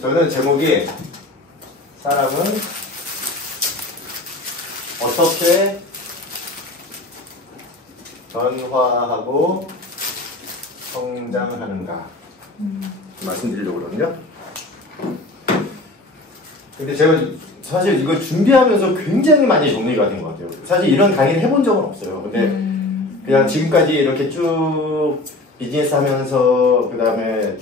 저는 제목이 사람은 어떻게 변화하고 성장하는가 말씀드리려고 그러거든요. 근데 제가 사실 이거 준비하면서 굉장히 많이 정리가 된 것 같아요. 사실 이런 강의를 해본 적은 없어요. 근데 그냥 지금까지 이렇게 쭉 비즈니스 하면서 그 다음에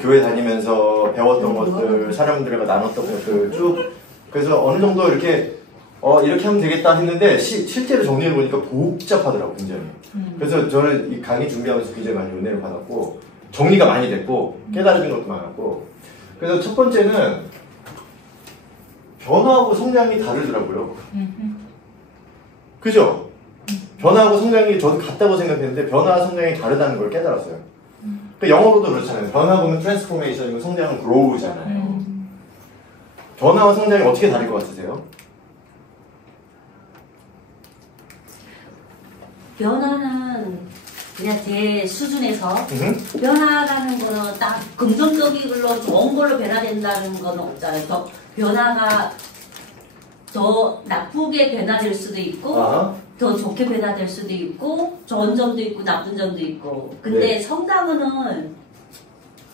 교회 다니면서 배웠던 것들, 사람들과 나눴던 것들 쭉 그래서 어느 정도 이렇게 하면 되겠다 했는데 실제로 정리해보니까 복잡하더라고요, 굉장히. 그래서 저는 이 강의 준비하면서 굉장히 많이 은혜를 받았고 정리가 많이 됐고 깨달은 것도 많았고 그래서 첫 번째는 변화하고 성장이 다르더라고요. 그죠? 변화하고 성장이 저도 같다고 생각했는데 변화와 성장이 다르다는 걸 깨달았어요. 그러니까 영어로도 그렇잖아요. 변화보면 트랜스포메이션이고 성장은 그로우잖아요. 변화와 성장이 어떻게 다를 것 같으세요? 변화는 그냥 제 수준에서 변화라는 거는 딱 긍정적인 걸로 좋은 걸로 변화된다는 거는 없잖아요. 더 변화가 더 나쁘게 변화될 수도 있고 더 좋게 변화될 수도 있고 좋은 점도 있고 나쁜 점도 있고 근데 네. 성장은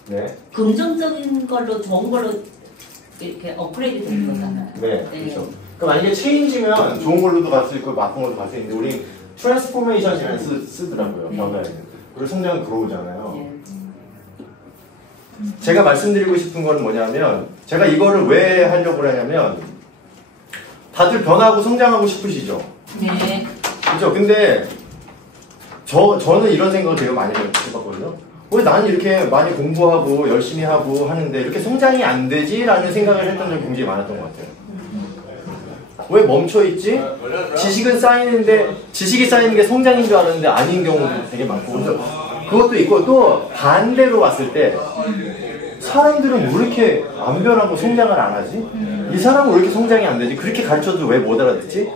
네. 긍정적인 걸로 좋은 걸로 이렇게 업그레이드 되는 거잖아요. 네, 그렇죠. 그럼 만약에 체인지면 좋은 걸로도 갈 수 있고 나쁜 걸로도 갈 수 있는데 우리 트랜스포메이션이라는 쓰더라고요. 변화에는. 그리고 성장은 그로우잖아요. 제가 말씀드리고 싶은 건 뭐냐면 제가 이거를 왜 하려고 하냐면 다들 변하고 성장하고 싶으시죠? 네. 그죠? 근데 저는 이런 생각을 되게 많이 해봤거든요. 왜 나는 이렇게 많이 공부하고 열심히 하고 하는데 이렇게 성장이 안 되지? 라는 생각을 했던 적이 굉장히 많았던 것 같아요. 왜 멈춰있지? 지식은 쌓이는데 지식이 쌓이는 게 성장인 줄 알았는데 아닌 경우도 되게 많고 그래서 그것도 있고 또 반대로 왔을 때 사람들은 왜 이렇게 안 변하고 성장을 안 하지? 이 사람은 왜 이렇게 성장이 안 되지? 그렇게 가르쳐도 왜 못 알아듣지?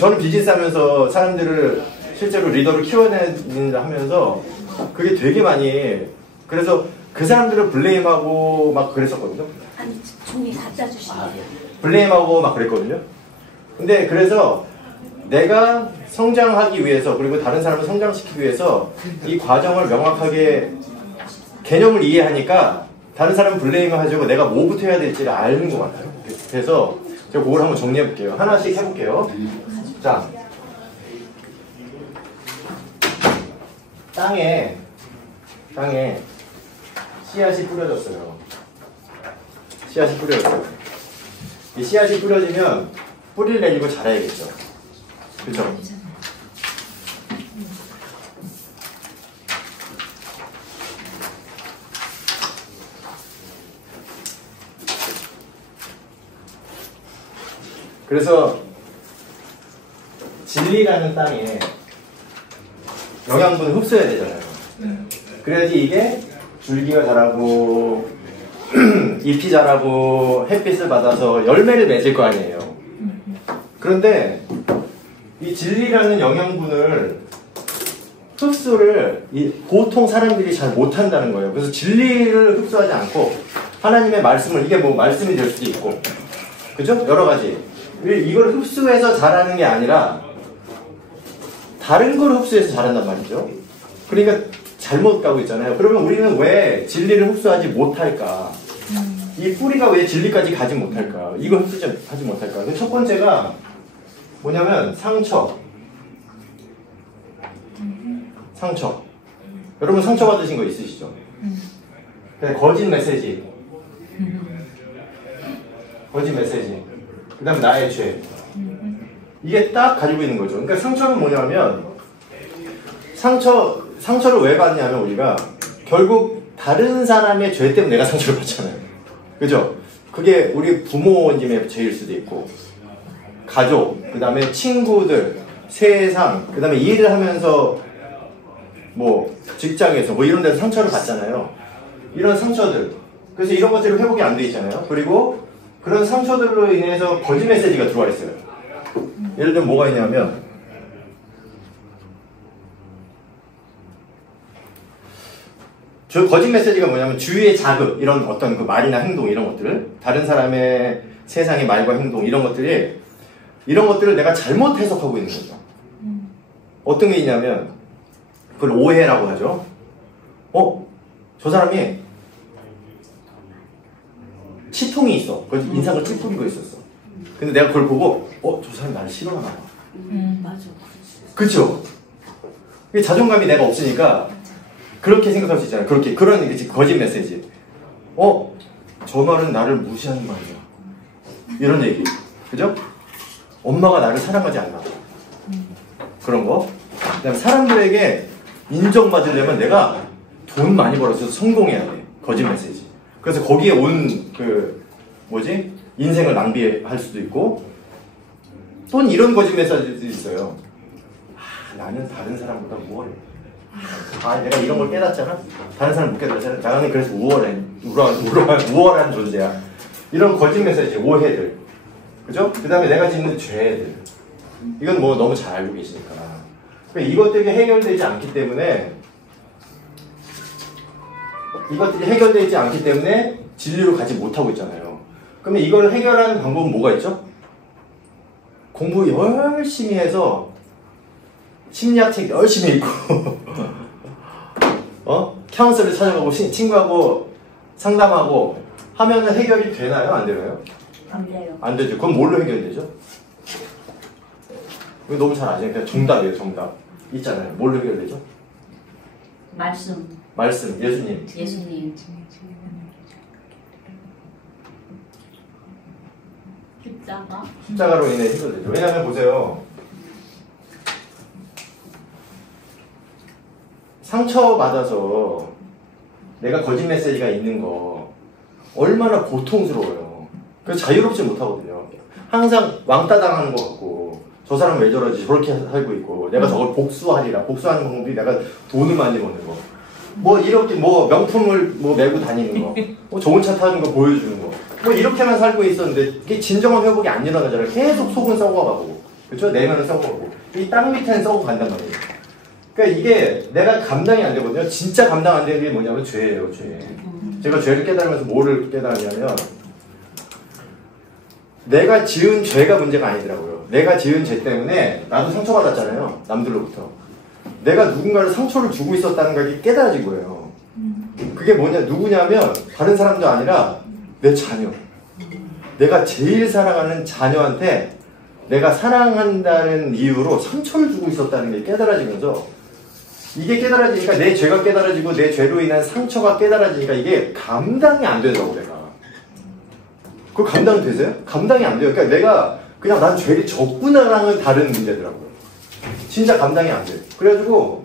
저는 비즈니스 하면서 사람들을 실제로 리더를 키워내는다 하면서 그게 되게 많이 그래서 그 사람들을 블레임하고 막 그랬었거든요. 아니 종이 갖다 주시면 블레임하고 막 그랬거든요. 근데 그래서 내가 성장하기 위해서 그리고 다른 사람을 성장시키기 위해서 이 과정을 명확하게 개념을 이해하니까 다른 사람 블레임을 하자고 내가 뭐부터 해야 될지를 아는 것 같아요. 그래서 제가 그걸 한번 정리해 볼게요. 하나씩 해볼게요. 자, 땅에 씨앗이 뿌려졌어요. 씨앗이 뿌려졌어요. 이 씨앗이 뿌려지면 뿌리를 내리고 자라야겠죠. 그렇죠? 그래서 진리라는 땅에 영양분을 흡수해야 되잖아요. 그래야지 이게 줄기가 자라고 잎이 자라고 햇빛을 받아서 열매를 맺을 거 아니에요. 그런데 이 진리라는 영양분을 흡수를 보통 사람들이 잘 못한다는 거예요. 그래서 진리를 흡수하지 않고 하나님의 말씀을 이게 뭐 말씀이 될 수도 있고 그죠? 여러 가지 이걸 흡수해서 자라는 게 아니라 다른 걸 흡수해서 자란단 말이죠. 그러니까 잘못 가고 있잖아요. 그러면 우리는 왜 진리를 흡수하지 못할까? 이 뿌리가 왜 진리까지 가지 못할까? 이걸 흡수하지 못할까? 첫 번째가 뭐냐면 상처. 여러분 상처 받으신 거 있으시죠? 거짓 메시지. 그 다음 나의 죄. 이게 딱 가지고 있는 거죠. 그러니까 상처는 뭐냐면 상처를 왜 받냐면 우리가 결국 다른 사람의 죄 때문에 내가 상처를 받잖아요. 그죠? 그게 우리 부모님의 죄일 수도 있고 가족, 그 다음에 친구들, 세상, 그 다음에 일을 하면서 뭐 직장에서 뭐 이런 데서 상처를 받잖아요. 이런 상처들. 그래서 이런 것들이 회복이 안 돼 있잖아요. 그리고 그런 상처들로 인해서 거짓 메시지가 들어와 있어요. 예를 들면 뭐가 있냐면 저 거짓 메시지가 뭐냐면 주위의 자극, 이런 어떤 그 말이나 행동 이런 것들, 다른 사람의 세상의 말과 행동 이런 것들을 내가 잘못 해석하고 있는 거죠. 어떤 게 있냐면 그걸 오해라고 하죠. 저 사람이 치통이 있어. 그 인상을 찌푸리고 있었어. 근데 내가 그걸 보고 저 사람이 나를 싫어하나 봐. 맞아. 그쵸? 자존감이 내가 없으니까 그렇게 생각할 수 있잖아요. 그런 거짓 메시지. 저 말은 나를 무시하는 말이야. 이런 얘기. 그죠? 엄마가 나를 사랑하지 않나. 그런 거. 그다음에 사람들에게 인정받으려면 내가 돈 많이 벌어서 성공해야 돼. 거짓 메시지. 그래서 거기에 온 인생을 낭비할 수도 있고, 또는 이런 거짓 메시지도 있어요. 나는 다른 사람보다 우월해. 내가 이런 걸 깨닫잖아? 다른 사람 못 깨닫잖아? 나는 그래서 우월한 존재야. 이런 거짓 메시지, 오해들. 그죠? 그 다음에 내가 짓는 죄들. 이건 뭐 너무 잘 알고 계시니까. 그러니까 이것들이 해결되지 않기 때문에 진리로 가지 못하고 있잖아요. 그러면 이걸 해결하는 방법은 뭐가 있죠? 공부 열심히 해서 심리학책 열심히 읽고 카운슬을 찾아가고 친구하고 상담하고 하면은 해결이 되나요? 안 되나요? 안 돼요. 안 되죠. 그럼 뭘로 해결되죠? 이거 너무 잘 아시니까 그냥 정답이에요. 정답 있잖아요. 뭘로 해결되죠? 말씀, 예수님. 십자가로 인해 해결되죠. 왜냐하면 보세요. 상처받아서 내가 거짓 메시지가 있는 거 얼마나 고통스러워요. 그래서 자유롭지 못하거든요. 항상 왕따 당하는 것 같고, 저 사람 왜 저러지, 저렇게 살고 있고, 내가 저걸 복수하는 방법이 내가 돈을 많이 버는 거, 이렇게 명품을 메고 다니는 거, 좋은 차 타는 거 보여주는 거, 이렇게만 살고 있었는데 이게 진정한 회복이 안 일어나잖아요. 계속 속은 썩어가고, 그렇죠? 내면은 썩어가고, 이 땅 밑에는 썩어간단 말이에요. 그러니까 이게 내가 감당이 안 되거든요. 진짜 감당 안 되는 게 뭐냐면 죄예요, 죄. 제가 죄를 깨달으면서 뭐를 깨달았냐면, 내가 지은 죄가 문제가 아니더라고요. 내가 지은 죄 때문에 나도 상처받았잖아요. 남들로부터. 내가 누군가를 상처를 주고 있었다는 걸 깨달아진 거예요. 그게 누구냐면 다른 사람도 아니라 내 자녀. 내가 제일 사랑하는 자녀한테 내가 사랑한다는 이유로 상처를 주고 있었다는 게 깨달아지면서, 이게 깨달아지니까 내 죄가 깨달아지고 내 죄로 인한 상처가 깨달아지니까 이게 감당이 안 되더라고, 내가. 그거 감당 되세요? 감당이 안 돼요. 그러니까 내가 그냥 난 죄를 졌구나랑은 다른 문제더라고요. 진짜 감당이 안 돼요. 그래가지고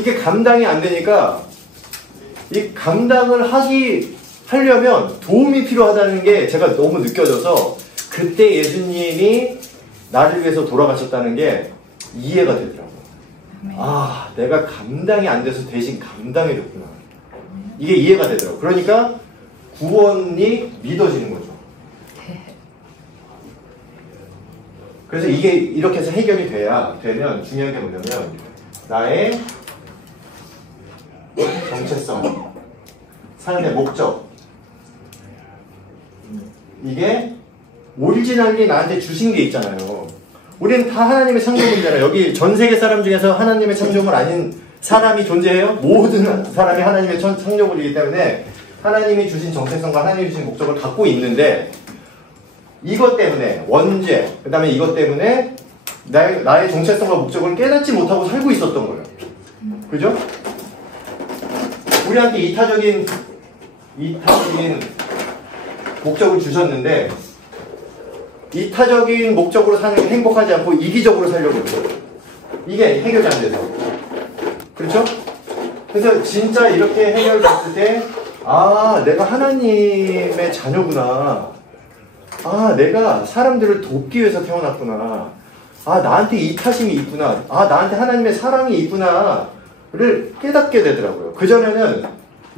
이게 감당이 안 되니까 이 감당을 하려면 도움이 필요하다는 게 제가 너무 느껴져서, 그때 예수님이 나를 위해서 돌아가셨다는 게 이해가 되더라고요. 내가 감당이 안 돼서 대신 감당해줬구나. 이게 이해가 되더라고요. 그러니까 구원이 믿어지는 거죠. 그래서 이게 이렇게 해서 해결이 되면 중요한 게 뭐냐면, 나의 정체성, 삶의 목적, 이게 오리지널리 나한테 주신 게 있잖아요. 우리는 다 하나님의 창조물이잖아요. 여기 전 세계 사람 중에서 하나님의 창조물 아닌 사람이 존재해요? 모든 사람이 하나님의 창조물이기 때문에 하나님이 주신 정체성과 하나님이 주신 목적을 갖고 있는데, 이것 때문에 원죄, 그 다음에 이것 때문에 나의 정체성과 목적을 깨닫지 못하고 살고 있었던 거예요. 그죠? 우리한테 이타적인 목적을 주셨는데, 이타적인 목적으로 사는 게 행복하지 않고 이기적으로 살려고 해요. 이게 해결이 안 돼서. 그렇죠? 그래서 진짜 이렇게 해결됐을 때, 내가 하나님의 자녀구나. 내가 사람들을 돕기 위해서 태어났구나. 나한테 이타심이 있구나. 나한테 하나님의 사랑이 있구나를 깨닫게 되더라고요. 그전에는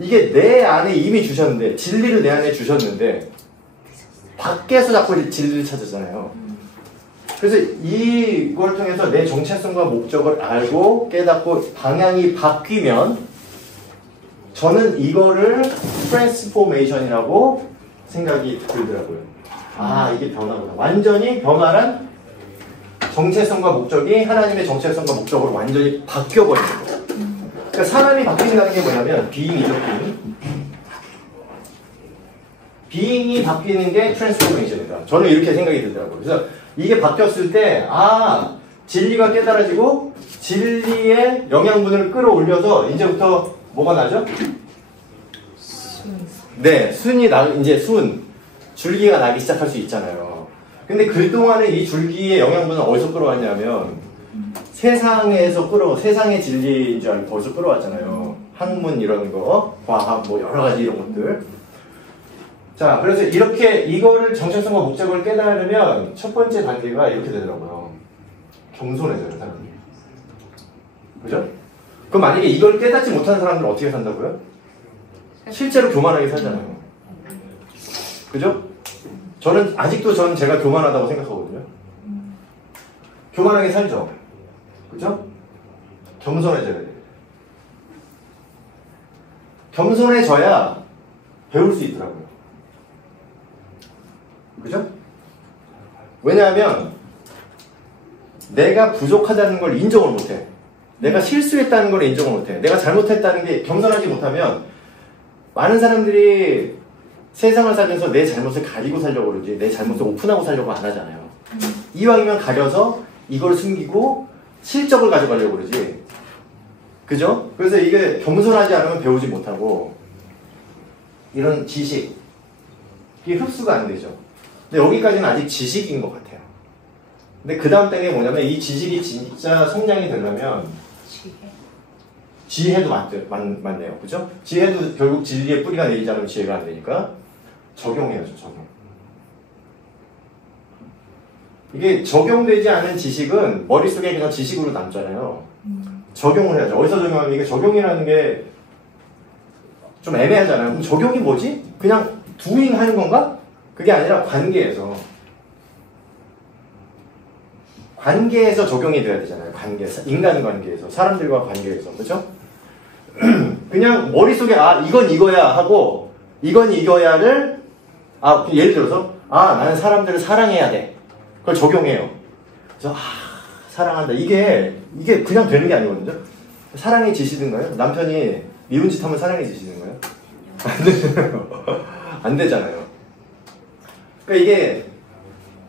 이게 내 안에 이미 주셨는데, 진리를 내 안에 주셨는데, 밖에서 자꾸 진리를 찾았잖아요. 그래서 이걸 통해서 내 정체성과 목적을 알고 깨닫고 방향이 바뀌면 저는 이거를 트랜스포메이션이라고 생각이 들더라고요. 아, 이게 변화구나. 완전히 변화란 정체성과 목적이 하나님의 정체성과 목적으로 완전히 바뀌어버리는 거예요. 그러니까 사람이 바뀐다는 게 뭐냐면 비잉이죠, 비잉. 비잉이 바뀌는 게 트랜스포메이션이다. 저는 이렇게 생각이 들더라고요. 그래서 이게 바뀌었을 때, 아, 진리가 깨달아지고 진리의 영양분을 끌어올려서 이제부터 뭐가 나죠? 네, 이제 줄기가 나기 시작할 수 있잖아요. 근데 그동안에 이 줄기의 영양분은 어디서 끌어왔냐면 세상의 진리인 줄 알고 거기서 끌어왔잖아요. 학문 이런 거, 과학 뭐 여러 가지 이런 것들. 자, 그래서 이거를 정체성과 목적을 깨달으면 첫 번째 단계가 이렇게 되더라고요. 겸손해져요, 사람이. 그죠? 그럼 만약에 이걸 깨닫지 못하는 사람들은 어떻게 산다고요? 실제로 교만하게 살잖아요. 그죠? 아직도 제가 교만하다고 생각하거든요. 교만하게 살죠. 그죠? 겸손해져야 돼요. 겸손해져야 배울 수 있더라고요. 그죠? 왜냐하면 내가 부족하다는 걸 인정을 못해. 내가 실수했다는 걸 인정을 못해. 내가 잘못했다는 게 겸손하지 못하면 많은 사람들이 세상을 살면서 내 잘못을 가리고 살려고 그러지 내 잘못을 오픈하고 살려고 안 하잖아요. 이왕이면 가려서 이걸 숨기고 실적을 가져가려고 그러지. 그죠? 그래서 이게 겸손하지 않으면 배우지 못하고 이런 지식 이게 흡수가 안 되죠. 근데 여기까지는 아직 지식인 것 같아요. 근데 그 다음 단계가 뭐냐면 이 지식이 진짜 성장이 되려면 지혜도 맞네요. 그죠? 지혜도 결국 진리의 뿌리가 내리지 않으면 지혜가 안 되니까 적용해야죠. 적용. 이게 적용되지 않은 지식은 머릿속에 그냥 지식으로 남잖아요. 적용을 해야죠. 어디서 적용하면 이게 적용이라는 게 좀 애매하잖아요. 그럼 적용이 뭐지? 그냥 doing 하는 건가? 그게 아니라 관계에서 적용이 돼야 되잖아요. 인간관계에서, 사람들과 관계에서, 그렇죠? 그냥 머릿속에 이건 이거야 하고 이건 이거야를 예를 들어서 나는 사람들을 사랑해야 돼. 그걸 적용해요. 그래서 사랑한다. 이게 그냥 되는 게 아니거든요. 사랑이 지시든가요? 남편이 미운 짓 하면 사랑이 지시든가요? 안 되잖아요. 안 되잖아요. 그러니까 이게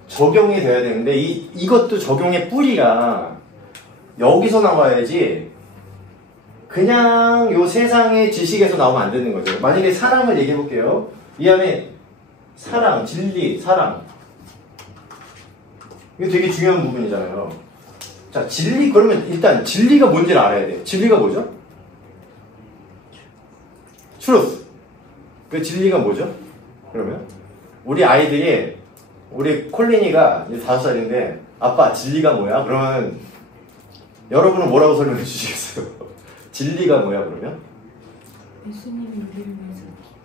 적용이 돼야 되는데 이것도 적용의 뿌리가 여기서 나와야지 그냥 요 세상의 지식에서 나오면 안 되는 거죠. 만약에 사랑을 얘기해 볼게요. 이 안에 사랑, 진리, 사랑 이게 되게 중요한 부분이잖아요. 자, 진리 그러면 일단 진리가 뭔지를 알아야 돼요. 진리가 뭐죠? truth. 그 진리가 뭐죠? 그러면 우리 콜린이가 이제 5살인데 아빠 진리가 뭐야? 그러면 여러분은 뭐라고 설명해 주시겠어요? 진리가 뭐야 그러면? 예수님이 우리를 위해서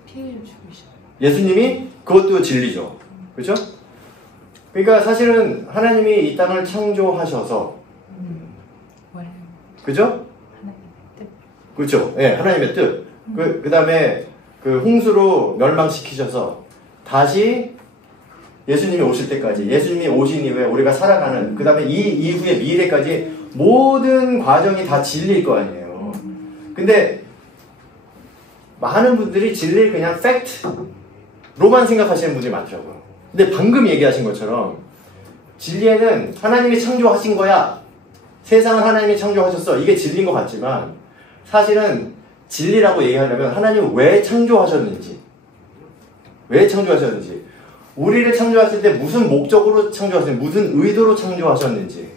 피해를 주셨어요. 예수님이 그것도 진리죠. 그렇죠? 그러니까 사실은 하나님이 이 땅을 창조하셔서 그죠? 하나님의 뜻. 그렇죠. 예, 하나님의 뜻. 그 다음에 그 홍수로 멸망시키셔서 다시 예수님이 오실 때까지 예수님이 오신 이후에 우리가 살아가는 그 다음에 이 이후의 미래까지 모든 과정이 다 진리일 거 아니에요. 근데 많은 분들이 진리를 그냥 팩트로만 생각하시는 분들이 많더라고요. 근데 방금 얘기하신 것처럼 진리에는 하나님이 창조하신 거야. 세상을 하나님이 창조하셨어. 이게 진리인 것 같지만 사실은 진리라고 얘기하려면 하나님은 왜 창조하셨는지 우리를 창조하실 때 무슨 목적으로 창조하셨는지 무슨 의도로 창조하셨는지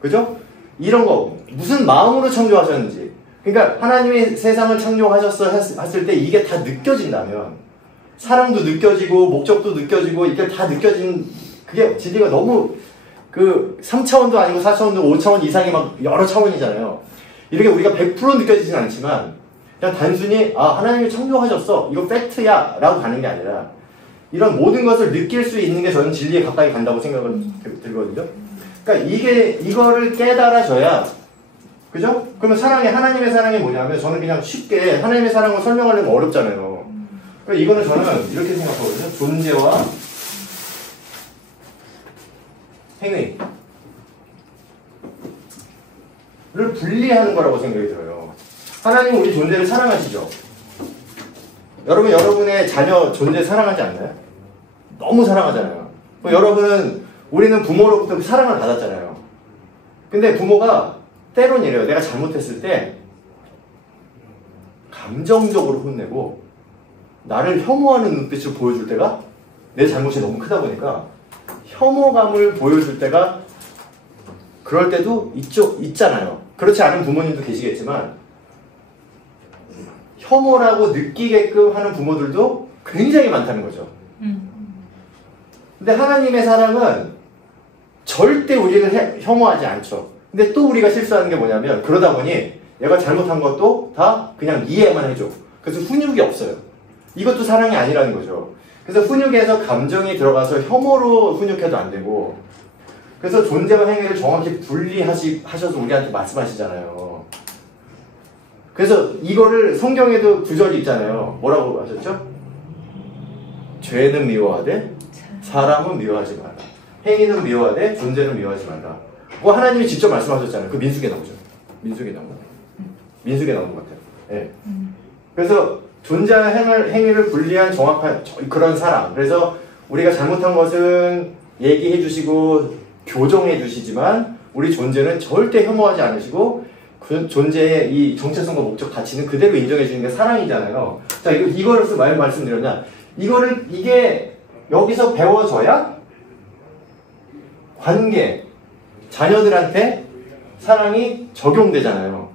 그죠? 이런 거 무슨 마음으로 창조하셨는지 그러니까 하나님이 세상을 창조하셨어 했을 때 이게 다 느껴진다면 사랑도 느껴지고 목적도 느껴지고 이게 다 느껴진 그게 진리가 너무 그 3차원도 아니고 4차원도 5차원 이상이 막 여러 차원이잖아요. 이렇게 우리가 100% 느껴지진 않지만 그냥 단순히 하나님이 창조하셨어 이거 팩트야 라고 가는 게 아니라 이런 모든 것을 느낄 수 있는 게 저는 진리에 가까이 간다고 생각을 들거든요. 그러니까 이거를 깨달아져야 그죠? 그러면 하나님의 사랑이 뭐냐면 저는 그냥 쉽게 하나님의 사랑을 설명하려면 어렵잖아요. 그러니까 이거는 저는 이렇게 생각하거든요. 존재와 행위를 분리하는 거라고 생각이 들어요. 하나님은 우리 존재를 사랑하시죠? 여러분의 자녀 존재 사랑하지 않나요? 너무 사랑하잖아요. 우리는 부모로부터 그 사랑을 받았잖아요. 근데 부모가 때론 이래요. 내가 잘못했을 때 감정적으로 혼내고 나를 혐오하는 눈빛을 보여줄 때가 내 잘못이 너무 크다 보니까 혐오감을 보여줄 때가 그럴 때도 있잖아요. 그렇지 않은 부모님도 계시겠지만 혐오라고 느끼게끔 하는 부모들도 굉장히 많다는 거죠. 근데 하나님의 사랑은 절대 우리를 혐오하지 않죠. 근데 또 우리가 실수하는 게 뭐냐면 그러다 보니 얘가 잘못한 것도 다 그냥 이해만 해줘. 그래서 훈육이 없어요. 이것도 사랑이 아니라는 거죠. 그래서 훈육에서 감정이 들어가서 혐오로 훈육해도 안 되고 그래서 존재와 행위를 정확히 분리하셔서 우리한테 말씀하시잖아요. 그래서 이거를 성경에도 구절이 있잖아요. 뭐라고 하셨죠? 죄는 미워하되 사람은 미워하지 마라. 행위는 미워하되 존재는 미워하지 말라. 그거 하나님이 직접 말씀하셨잖아요. 그 민수기에 나오죠. 민수기에 나오는 것 같아요. 네. 그래서 존재와 행위를 분리한 정확한 그런 사랑. 그래서 우리가 잘못한 것은 얘기해 주시고 교정해 주시지만 우리 존재는 절대 혐오하지 않으시고 그 존재의 이 정체성과 목적 가치는 그대로 인정해 주는 게 사랑이잖아요. 자, 이거를 왜 말씀드렸냐? 이게 여기서 배워져야 관계, 자녀들한테 사랑이 적용되잖아요.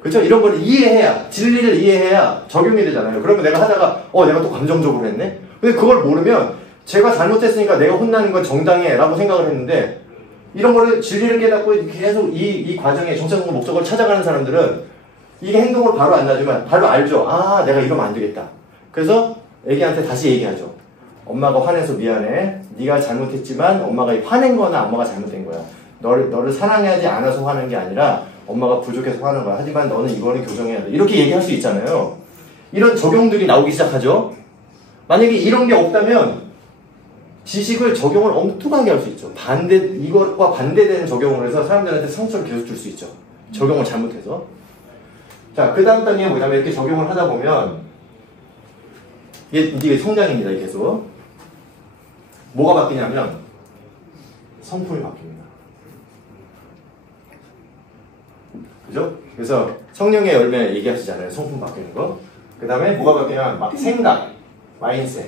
그렇죠? 이런 걸 이해해야, 진리를 이해해야 적용이 되잖아요. 그러면 내가 하다가 내가 또 감정적으로 했네? 근데 그걸 모르면 제가 잘못했으니까 내가 혼나는 건 정당해 라고 생각을 했는데 이런 거를 진리를 깨닫고 계속 이 과정의 정체성과 목적을 찾아가는 사람들은 이게 행동으로 바로 안 나지만 바로 알죠. 아, 내가 이러면 안 되겠다. 그래서 애기한테 다시 얘기하죠. 엄마가 화내서 미안해. 네가 잘못했지만 엄마가 화낸 거나 엄마가 잘못된 거야. 너를 사랑하지 않아서 화낸 게 아니라 엄마가 부족해서 화낸 거야. 하지만 너는 이거는 교정해야 돼. 이렇게 얘기할 수 있잖아요. 이런 적용들이 나오기 시작하죠. 만약에 이런 게 없다면 지식을 적용을 엉뚱하게 할 수 있죠. 이것과 반대되는 적용을 해서 사람들한테 상처를 계속 줄 수 있죠. 적용을 잘못해서. 자, 그 다음 단계가 뭐냐면 이렇게 적용을 하다 보면 이게 성장입니다. 계속. 뭐가 바뀌냐면 성품이 바뀝니다. 그죠? 그래서 성령의 열매 얘기하시잖아요. 성품 바뀌는 거. 그 다음에 뭐가 바뀌냐면 생각, 마인셋.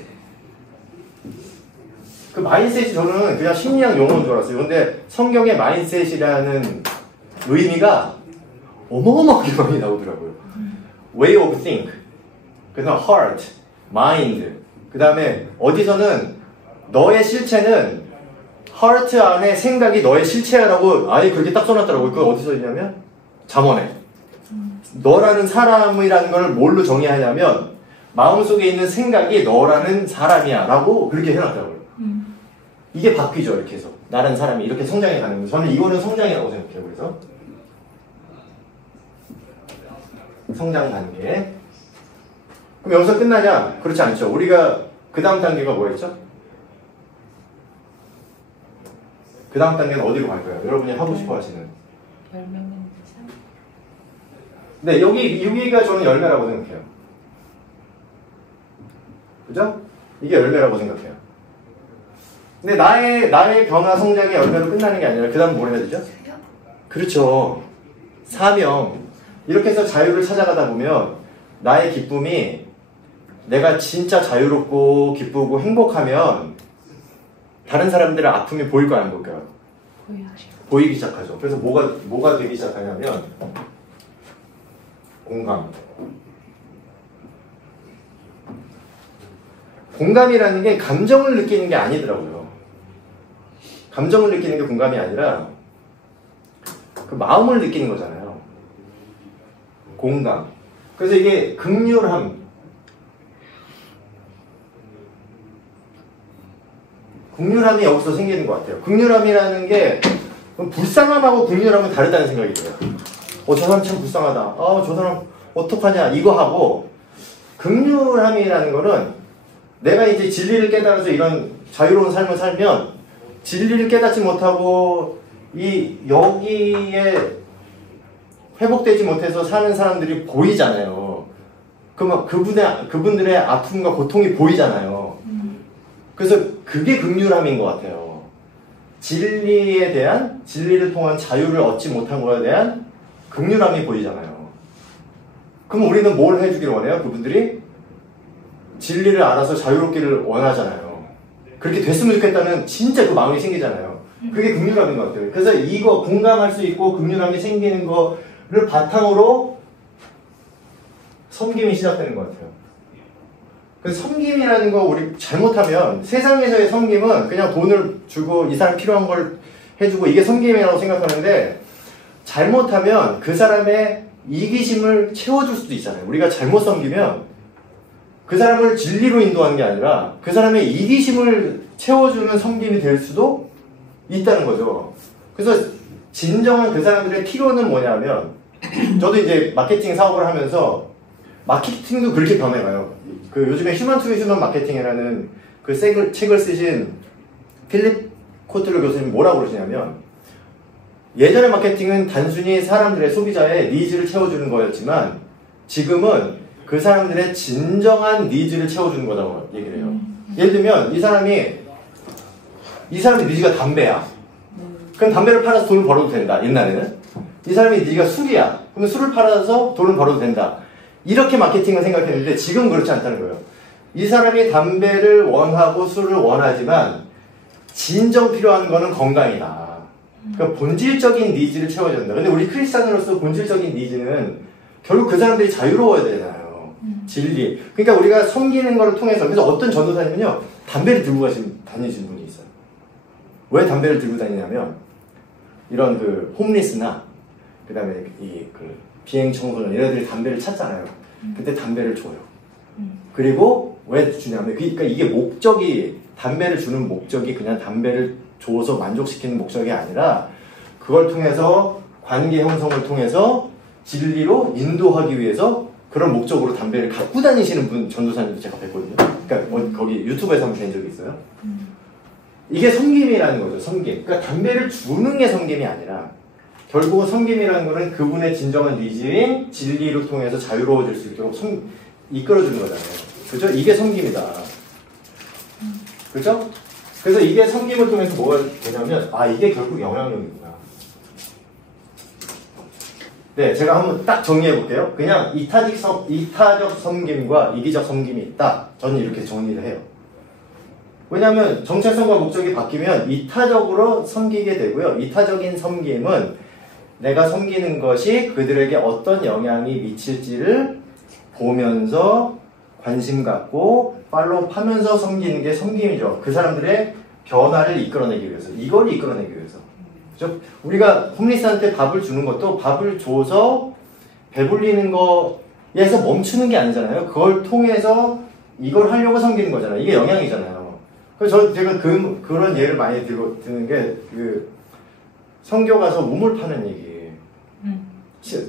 그 마인셋이 저는 그냥 심리학 용어인 줄 알았어요. 근데 성경의 마인셋이라는 의미가 어마어마하게 많이 나오더라고요. way of think, 그 다음 heart, mind, 그 다음에 어디서는 너의 실체는 heart 안에 생각이 너의 실체라고 아예 그렇게 딱 써놨더라고요. 그거 어디서 있냐면 잠언에. 너라는 사람이라는 걸 뭘로 정의하냐면 마음속에 있는 생각이 너라는 사람이야 라고 그렇게 해놨더라고요. 이게 바뀌죠. 이렇게 해서 나라는 사람이 이렇게 성장해 가는 거예요. 저는 이거는 성장이라고 생각해요. 그래서 성장 단계. 그럼 여기서 끝나냐? 그렇지 않죠. 우리가 그 다음 단계가 뭐였죠? 그 다음 단계는 어디로 갈까요? 여러분이 하고 싶어 하시는. 열매는 삶. 네, 여기가 저는 열매라고 생각해요. 그죠? 이게 열매라고 생각해요. 근데 나의 변화 성장의 열매로 끝나는 게 아니라 그 다음 뭘 해야 되죠? 그렇죠. 사명. 이렇게 해서 자유를 찾아가다 보면 나의 기쁨이 내가 진짜 자유롭고 기쁘고 행복하면 다른 사람들의 아픔이 보일까요? 안 보일까요? 보이기 시작하죠. 그래서 뭐가 되기 시작하냐면 공감. 공감이라는 게 감정을 느끼는 게 아니더라고요. 감정을 느끼는 게 공감이 아니라 그 마음을 느끼는 거잖아요. 공감. 그래서 이게 극률함. 극률함이 여기서 생기는 것 같아요. 극률함이라는 게 불쌍함하고 극률함은 다르다는 생각이 들어요. 저 사람 참 불쌍하다. 저 사람 어떡하냐 이거 하고, 긍휼함이라는 거는 내가 이제 진리를 깨달아서 이런 자유로운 삶을 살면 진리를 깨닫지 못하고 여기에 회복되지 못해서 사는 사람들이 보이잖아요. 그러면 그분들의 아픔과 고통이 보이잖아요. 그래서 그게 긍휼함인 것 같아요. 진리를 통한 자유를 얻지 못한 것에 대한 긍휼함이 보이잖아요. 그럼 우리는 뭘 해주길 원해요? 그분들이 진리를 알아서 자유롭기를 원하잖아요. 그렇게 됐으면 좋겠다는 진짜 그 마음이 생기잖아요. 그게 긍휼함인 것 같아요. 그래서 이거 공감할 수 있고 긍휼함이 생기는 거를 바탕으로 섬김이 시작되는 것 같아요. 그래서 섬김이라는 거 우리 잘못하면, 세상에서의 섬김은 그냥 돈을 주고 이 사람 필요한 걸 해주고 이게 섬김이라고 생각하는데, 잘못하면 그 사람의 이기심을 채워줄 수도 있잖아요. 우리가 잘못 섬기면 그 사람을 진리로 인도하는 게 아니라 그 사람의 이기심을 채워주는 섬김이 될 수도 있다는 거죠. 그래서 진정한 그 사람들의 필요는 뭐냐면, 저도 이제 마케팅 사업을 하면서 마케팅도 그렇게 변해가요. 요즘에 휴먼 투 휴먼 마케팅이라는 그 책을 쓰신 필립 코틀러 교수님이 뭐라고 그러시냐면, 예전의 마케팅은 단순히 사람들의 소비자의 니즈를 채워주는 거였지만 지금은 그 사람들의 진정한 니즈를 채워주는 거라고 얘기를 해요. 예를 들면 이 사람의 니즈가 담배야. 그럼 담배를 팔아서 돈을 벌어도 된다. 옛날에는. 이 사람의 니즈가 술이야. 그러면 술을 팔아서 돈을 벌어도 된다. 이렇게 마케팅을 생각했는데 지금 그렇지 않다는 거예요. 이 사람이 담배를 원하고 술을 원하지만 진정 필요한 거는 건강이다. 그러니까 본질적인 니즈를 채워야 된다. 근데 우리 크리스찬으로서 본질적인 니즈는 결국 그 사람들이 자유로워야 되잖아요. 진리. 그러니까 우리가 섬기는 거를 통해서, 그래서 어떤 전도사님은요, 담배를 들고 다니시는 분이 있어요. 왜 담배를 들고 다니냐면, 이런 홈리스나, 그 다음에 비행 청소년, 얘네들이 담배를 찾잖아요. 그때 담배를 줘요. 그리고 왜 주냐면, 그러니까 이게 담배를 주는 목적이 그냥 담배를 줘서 만족시키는 목적이 아니라, 그걸 통해서 관계 형성을 통해서 진리로 인도하기 위해서 그런 목적으로 담배를 갖고 다니시는 분, 전도사님도 제가 뵀거든요. 그러니까 거기 유튜브에서 한번 뵌 적이 있어요. 이게 섬김이라는 거죠, 섬김. 그러니까 담배를 주는 게 섬김이 아니라, 결국은 섬김이라는 거는 그분의 진정한 니즈인 진리를 통해서 자유로워질 수 있도록 이끌어주는 거잖아요. 그죠? 이게 섬김이다. 그죠? 그래서 이게 섬김을 통해서 뭐가 되냐면, 이게 결국 영향력이구나. 네, 제가 한번 딱 정리해 볼게요. 그냥 이타적 섬김과 이기적 섬김이 있다. 저는 이렇게 정리를 해요. 왜냐하면 정체성과 목적이 바뀌면 이타적으로 섬기게 되고요. 이타적인 섬김은 내가 섬기는 것이 그들에게 어떤 영향이 미칠지를 보면서 관심 갖고 팔로우하면서 섬기는 게 섬김이죠. 그 사람들의 변화를 이끌어내기 위해서, 이걸 이끌어내기 위해서. 그죠? 우리가 홈리스한테 밥을 주는 것도 밥을 줘서 배불리는 거에서 멈추는 게 아니잖아요. 그걸 통해서 이걸 하려고 섬기는 거잖아요. 이게 영향이잖아요. 그래서 제가 그런 예를 많이 드는 게 성교 가서 우물 파는 얘기.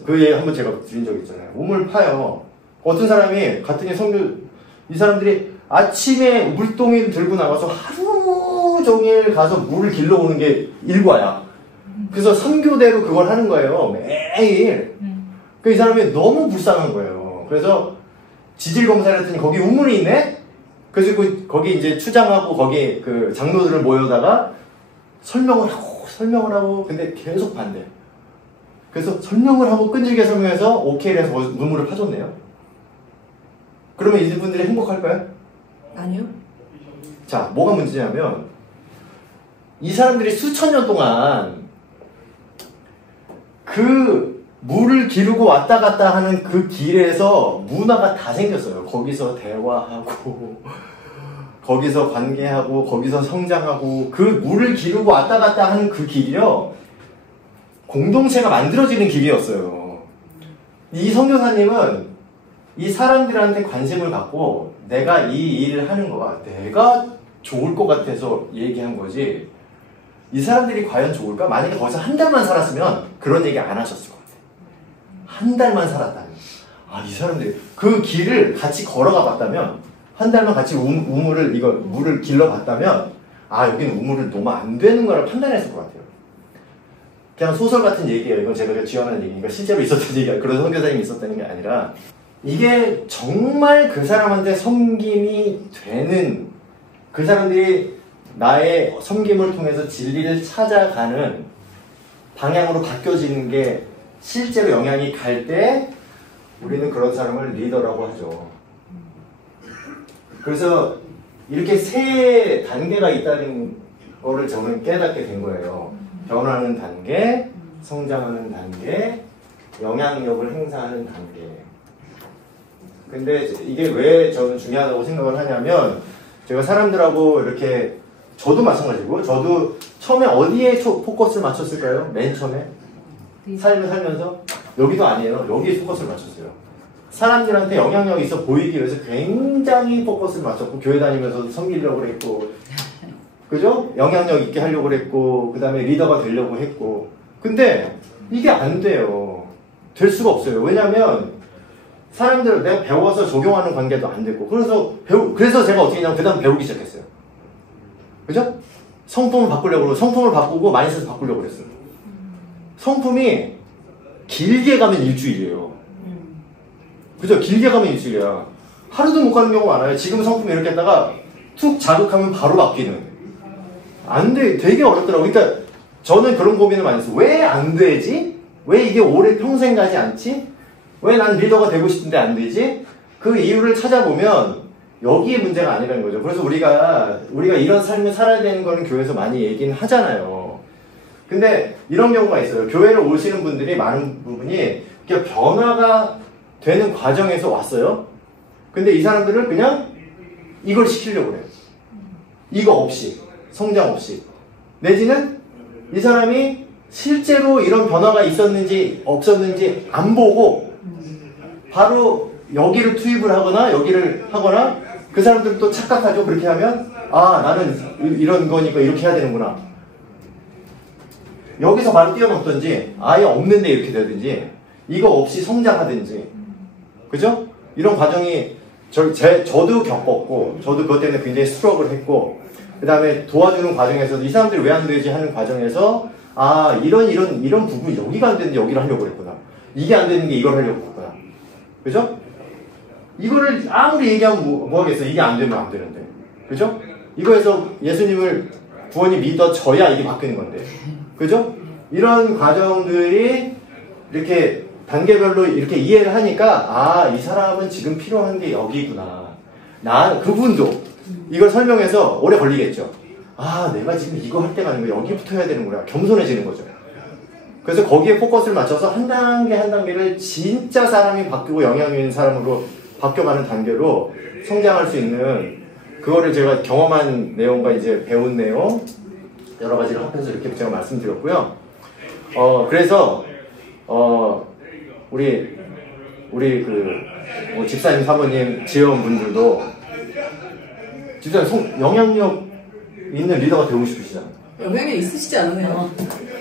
그 얘기 한번 제가 드린 적 있잖아요. 우물 파요. 어떤 사람이 갔더니 이 사람들이 아침에 물동이를 들고 나가서 하루 종일 가서 물을 길러오는 게 일과야. 그래서 선교대로 그걸 하는 거예요. 매일. 이 사람이 너무 불쌍한 거예요. 그래서 지질 검사를 했더니 거기 우물이 있네? 그래서 거기 이제 추장하고 거기 장로들을 모여다가 설명을 하고 근데 계속 반대. 그래서 설명을 하고 끈질게 설명해서 오케이를 해서 우물을 파줬네요. 그러면 이분들이 행복할까요? 아니요. 자, 뭐가 문제냐면 이 사람들이 수천 년 동안 그 물을 기르고 왔다 갔다 하는 그 길에서 문화가 다 생겼어요. 거기서 대화하고 거기서 관계하고 거기서 성장하고 그 물을 기르고 왔다 갔다 하는 그 길이요, 공동체가 만들어지는 길이었어요. 이 선교사님은 이 사람들한테 관심을 갖고 내가 이 일을 하는 거가 내가 좋을 것 같아서 얘기한 거지, 이 사람들이 과연 좋을까? 만약에 거기서 한 달만 살았으면 그런 얘기 안 하셨을 것 같아요. 한 달만 살았다면, 아, 이 사람들이 그 길을 같이 걸어가 봤다면, 한 달만 같이 물을 길러 봤다면, 아, 여기는 우물을 놓으면 안 되는 거라 판단했을 것 같아요. 그냥 소설 같은 얘기예요. 이건 제가 지어낸 얘기니까 실제로 있었던 얘기가, 그런 선교사님이 있었다는 게 아니라, 이게 정말 그 사람한테 섬김이 되는, 그 사람들이 나의 섬김을 통해서 진리를 찾아가는 방향으로 바뀌어지는 게 실제로 영향이 갈 때 우리는 그런 사람을 리더라고 하죠. 그래서 이렇게 세 단계가 있다는 거를 저는 깨닫게 된 거예요. 변화하는 단계, 성장하는 단계, 영향력을 행사하는 단계. 근데 이게 왜 저는 중요하다고 생각을 하냐면, 제가 사람들하고 이렇게, 저도 마찬가지고, 저도 처음에 어디에 포커스를 맞췄을까요? 맨 처음에? 삶을 살면서? 여기도 아니에요. 여기에 포커스를 맞췄어요. 사람들한테 영향력이 있어 보이기 위해서 굉장히 포커스를 맞췄고, 교회 다니면서 섬기려고 했고, 그죠? 영향력 있게 하려고 했고, 그 다음에 리더가 되려고 했고. 근데 이게 안 돼요. 될 수가 없어요. 왜냐면 사람들을 내가 배워서 적용하는 관계도 안 됐고, 그래서 제가 어떻게 했냐면 그 다음 배우기 시작했어요. 그죠? 성품을 바꾸려고 그러고, 성품을 바꾸고 마인드셋을 바꾸려고 그랬어요. 성품이 길게 가면 일주일이에요. 그죠? 길게 가면 일주일이야. 하루도 못 가는 경우가 많아요. 지금 성품이 이렇게 했다가 툭 자극하면 바로 바뀌는. 안 돼. 되게 어렵더라고요. 그러니까 저는 그런 고민을 많이 했어요. 왜 안 되지? 왜 이게 오래 평생 가지 않지? 왜 난 리더가 되고 싶은데 안 되지? 그 이유를 찾아보면 여기에 문제가 아니라는 거죠. 그래서 우리가 이런 삶을 살아야 되는 거는 교회에서 많이 얘기는 하잖아요. 근데 이런 경우가 있어요. 교회로 오시는 분들이 많은 부분이 변화가 되는 과정에서 왔어요. 근데 이 사람들은 그냥 이걸 시키려고 해요. 이거 없이, 성장 없이. 내지는 이 사람이 실제로 이런 변화가 있었는지 없었는지 안 보고 바로 여기를 투입을 하거나 여기를 하거나, 그 사람들은 또 착각하죠. 그렇게 하면 아, 나는 이런 거니까 이렇게 해야 되는구나. 여기서 바로 뛰어넘든지 아예 없는데 이렇게 되든지 이거 없이 성장하든지. 그죠? 이런 과정이 저도 겪었고, 저도 그것 때문에 굉장히 스트럭을 했고, 그 다음에 도와주는 과정에서도 이 사람들이 왜 안 되지 하는 과정에서 아, 이런 부분이 여기가 안 되는데 여기를 하려고 그랬구나. 이게 안 되는 게 이걸 하려고 그랬구나. 그죠? 이거를 아무리 얘기하면 뭐 하겠어. 이게 안 되면 안 되는데. 그죠? 이거에서 예수님을 구원이 믿어져야 이게 바뀌는 건데. 그죠? 이런 과정들이 이렇게 단계별로 이렇게 이해를 하니까 아, 이 사람은 지금 필요한 게 여기구나. 그분도 이걸 설명해서 오래 걸리겠죠. 아, 내가 지금 이거 할 때가 아니고 여기부터 해야 되는구나. 겸손해지는 거죠. 그래서 거기에 포커스를 맞춰서 한 단계 한 단계를 진짜 사람이 바뀌고 영향력 있는 사람으로 바뀌어가는 단계로 성장할 수 있는, 그거를 제가 경험한 내용과 이제 배운 내용 여러 가지를 합해서 이렇게 제가 말씀드렸고요. 그래서 우리 집사님, 사모님, 지혜원분들도 집사님 영향력 있는 리더가 되고 싶으시잖아요. 영향력 있으시지 않으세요?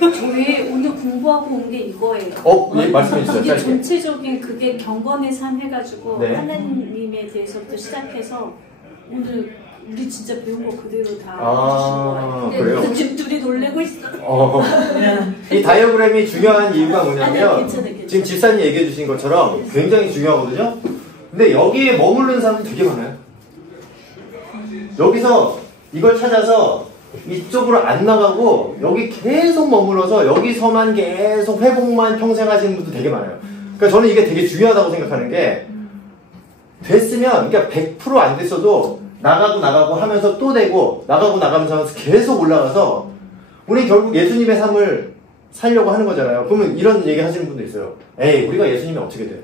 저희 오늘 공부하고 온 게 이거예요. 예, 말씀해 주세요. 이게 짧게. 전체적인 그게 경건의 삶 해가지고 네. 하나님에 대해서부터 시작해서 오늘 우리 진짜 배운 거 그대로 다 아, 해주신 그래요? 거예요. 지금 둘이 놀래고 있어. 이 다이어그램이 중요한 이유가 아니, 뭐냐면 괜찮아. 지금 집사님 얘기해 주신 것처럼 굉장히 중요하거든요. 근데 여기에 머무르는 사람이 되게 많아요. 여기서 이걸 찾아서 이쪽으로 안 나가고 여기 계속 머물러서 여기서만 계속 회복만 평생 하시는 분도 되게 많아요. 그러니까 저는 이게 되게 중요하다고 생각하는 게, 됐으면, 그러니까 100% 안 됐어도 나가고 하면서 또 되고 나가고 나가면서 하면서 계속 올라가서 우리 결국 예수님의 삶을 살려고 하는 거잖아요. 그러면 이런 얘기 하시는 분도 있어요. 에이, 우리가 예수님이 어떻게 돼?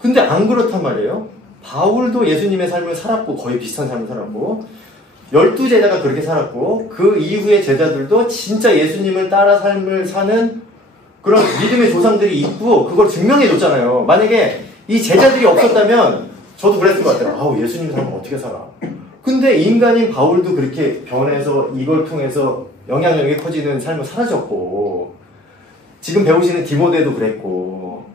근데 안 그렇단 말이에요. 바울도 예수님의 삶을 살았고, 거의 비슷한 삶을 살았고, 12제자가 그렇게 살았고, 그 이후의 제자들도 진짜 예수님을 따라 삶을 사는 그런 믿음의 조상들이 있고, 그걸 증명해 줬잖아요. 만약에 이 제자들이 없었다면 저도 그랬을 것 같아요. 아우, 예수님 삶을 어떻게 살아? 근데 인간인 바울도 그렇게 변해서 이걸 통해서 영향력이 커지는 삶을 살아졌고, 지금 배우시는 디모데도 그랬고,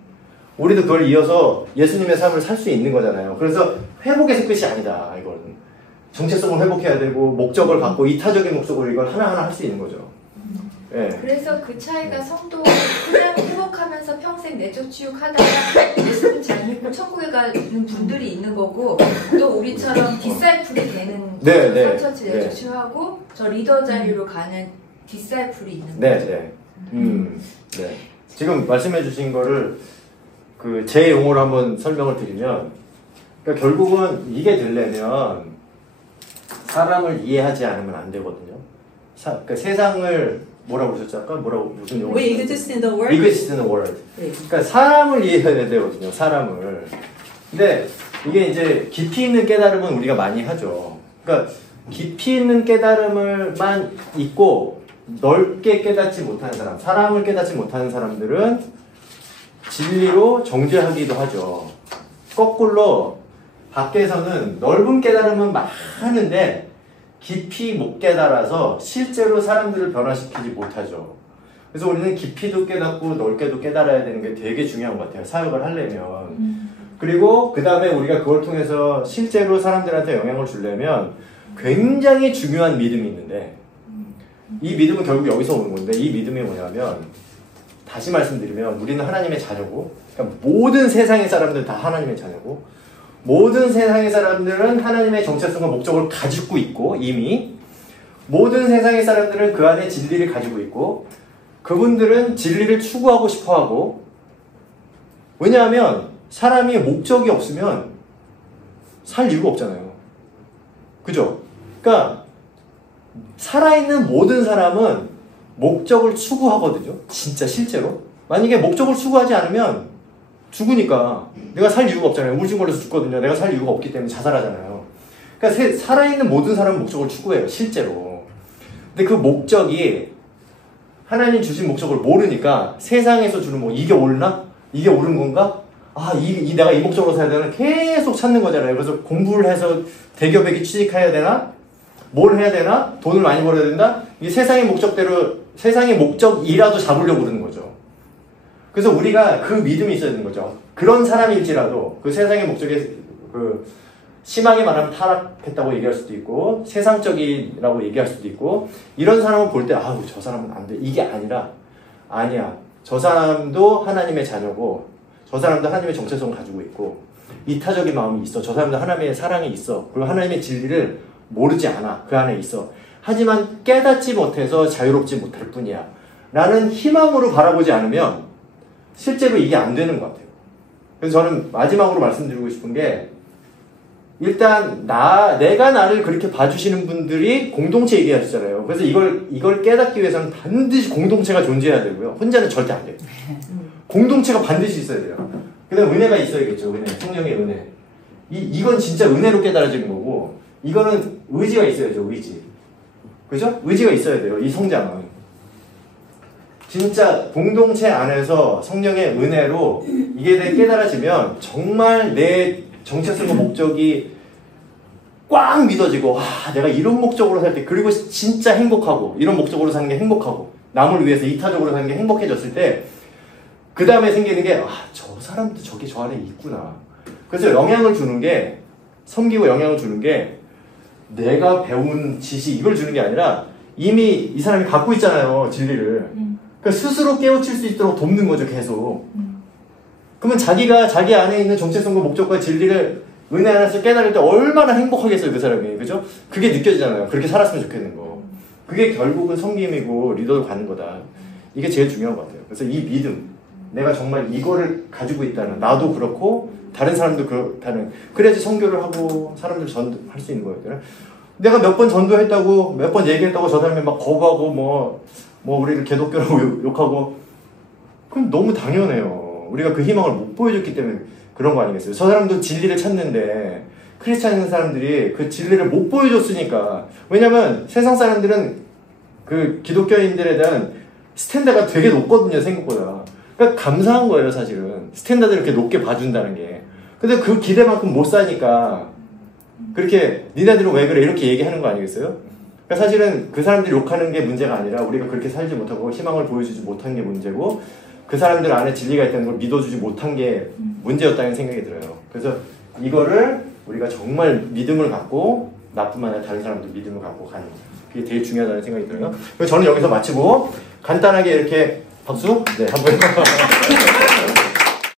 우리도 그걸 이어서 예수님의 삶을 살 수 있는 거잖아요. 그래서 회복에서 끝이 아니다. 이건 정체성을 회복해야 되고 목적을 갖고 이타적인 목적으로 이걸 하나하나 할 수 있는 거죠. 예. 그래서 그 차이가 성도 그냥 회복하면서 평생 내적 치유하다가 예수님 잘 믿고 천국에 가는 분들이 있는 거고, 또 우리처럼 디사이플이 되는 네, 네. 선처치 내적 치유하고 저 리더 자리로 가는 디사이플이 있는 네, 거죠. 네. 네. 지금 말씀해 주신 거를 그 제 용어로 한번 설명을 드리면, 그러니까 결국은 이게 되려면 사람을 이해하지 않으면 안 되거든요. 그러니까 세상을 뭐라고 그러셨죠? 아까 뭐라고 무슨 용어? We exist in the world. exist in the world. 네. 그러니까 사람을 이해해야 되거든요. 사람을. 근데 이게 이제 깊이 있는 깨달음은 우리가 많이 하죠. 그러니까 깊이 있는 깨달음을만 있고 넓게 깨닫지 못하는 사람, 사람을 깨닫지 못하는 사람들은 진리로 정죄하기도 하죠. 거꾸로 밖에서는 넓은 깨달음은 많은데 깊이 못 깨달아서 실제로 사람들을 변화시키지 못하죠. 그래서 우리는 깊이도 깨닫고 넓게도 깨달아야 되는 게 되게 중요한 것 같아요. 사역을 하려면. 그리고 그 다음에 우리가 그걸 통해서 실제로 사람들한테 영향을 주려면 굉장히 중요한 믿음이 있는데, 이 믿음은 결국 여기서 오는 건데, 이 믿음이 뭐냐면, 다시 말씀드리면 우리는 하나님의 자녀고, 그러니까 모든 세상의 사람들 다 하나님의 자녀고, 모든 세상의 사람들은 하나님의 정체성과 목적을 가지고 있고, 이미 모든 세상의 사람들은 그 안에 진리를 가지고 있고, 그분들은 진리를 추구하고 싶어하고, 왜냐하면 사람이 목적이 없으면 살 이유가 없잖아요. 그죠? 그러니까 살아있는 모든 사람은 목적을 추구하거든요. 진짜 실제로. 만약에 목적을 추구하지 않으면 죽으니까 내가 살 이유가 없잖아요. 우울증 걸려서 죽거든요. 내가 살 이유가 없기 때문에 자살하잖아요. 그러니까 살아있는 모든 사람은 목적을 추구해요. 실제로. 근데 그 목적이 하나님 주신 목적을 모르니까 세상에서 주는 뭐 이게 옳나? 이게 옳은 건가? 아, 내가 이 목적으로 살아야 되나? 계속 찾는 거잖아요. 그래서 공부를 해서 대기업에 취직해야 되나? 뭘 해야 되나? 돈을 많이 벌어야 된다? 이 세상의 목적대로, 세상의 목적이라도 잡으려고 그러는 거죠. 그래서 우리가 그 믿음이 있어야 되는 거죠. 그런 사람일지라도 그 세상의 목적에 심하게 말하면 타락했다고 얘기할 수도 있고, 세상적이라고 얘기할 수도 있고, 이런 사람을 볼 때, 아우, 저 사람은 안 돼. 이게 아니라, 아니야. 저 사람도 하나님의 자녀고, 저 사람도 하나님의 정체성을 가지고 있고, 이타적인 마음이 있어. 저 사람도 하나님의 사랑이 있어. 그리고 하나님의 진리를 모르지 않아. 그 안에 있어. 하지만 깨닫지 못해서 자유롭지 못할 뿐이야. 라는 희망으로 바라보지 않으면 실제로 이게 안 되는 것 같아요. 그래서 저는 마지막으로 말씀드리고 싶은 게, 일단 내가 나를 그렇게 봐주시는 분들이 공동체 얘기하시잖아요. 그래서 이걸 깨닫기 위해서는 반드시 공동체가 존재해야 되고요. 혼자는 절대 안 돼요. 공동체가 반드시 있어야 돼요. 그 다음 은혜가 있어야겠죠. 은혜. 성령의 은혜. 이건 진짜 은혜로 깨달아지는 거고, 이거는 의지가 있어야죠. 의지. 그죠? 의지가 있어야 돼요. 이 성장은. 진짜 공동체 안에서 성령의 은혜로 이게 깨달아지면 정말 내 정체성과 목적이 꽉 믿어지고, 내가 이런 목적으로 살 때, 그리고 진짜 행복하고, 이런 목적으로 사는 게 행복하고, 남을 위해서 이타적으로 사는 게 행복해졌을 때, 그 다음에 생기는 게, 저 사람도 저게 저 안에 있구나. 그래서 영향을 주는 게, 섬기고 영향을 주는 게, 내가 배운 지식, 이걸 주는 게 아니라, 이미 이 사람이 갖고 있잖아요, 진리를. 그러니까 스스로 깨우칠 수 있도록 돕는 거죠, 계속. 그러면 자기가 자기 안에 있는 정체성과 목적과 진리를 은혜 안에서 깨달을 때 얼마나 행복하겠어요, 그 사람이. 그죠? 그게 느껴지잖아요. 그렇게 살았으면 좋겠는 거. 그게 결국은 섬김이고 리더로 가는 거다. 이게 제일 중요한 것 같아요. 그래서 이 믿음, 내가 정말 이거를 가지고 있다는, 나도 그렇고 다른 사람도 그렇다는, 그래야지 선교를 하고 사람들 전도할 수 있는 거예요. 내가 몇 번 전도했다고, 몇 번 얘기했다고 저 사람이 막 거부하고 뭐 우리를 개독교라고 욕하고, 그럼 너무 당연해요. 우리가 그 희망을 못 보여줬기 때문에 그런 거 아니겠어요? 저 사람도 진리를 찾는데 크리스찬인 사람들이 그 진리를 못 보여줬으니까. 왜냐면 세상 사람들은 그 기독교인들에 대한 스탠다드가 되게 높거든요, 생각보다. 그러니까 감사한 거예요, 사실은. 스탠다드를 이렇게 높게 봐준다는 게. 근데 그 기대만큼 못 사니까 그렇게 니네들은 왜 그래 이렇게 얘기하는 거 아니겠어요? 그러니까 사실은 그 사람들이 욕하는 게 문제가 아니라 우리가 그렇게 살지 못하고 희망을 보여주지 못하는 게 문제고, 그 사람들 안에 진리가 있다는 걸 믿어주지 못한 게 문제였다는 생각이 들어요. 그래서 이거를 우리가 정말 믿음을 갖고 나뿐만 아니라 다른 사람도 믿음을 갖고 가는 거예요. 그게 되게 중요하다는 생각이 들어요. 그래서 저는 여기서 마치고 간단하게 이렇게 박수? 네, 한번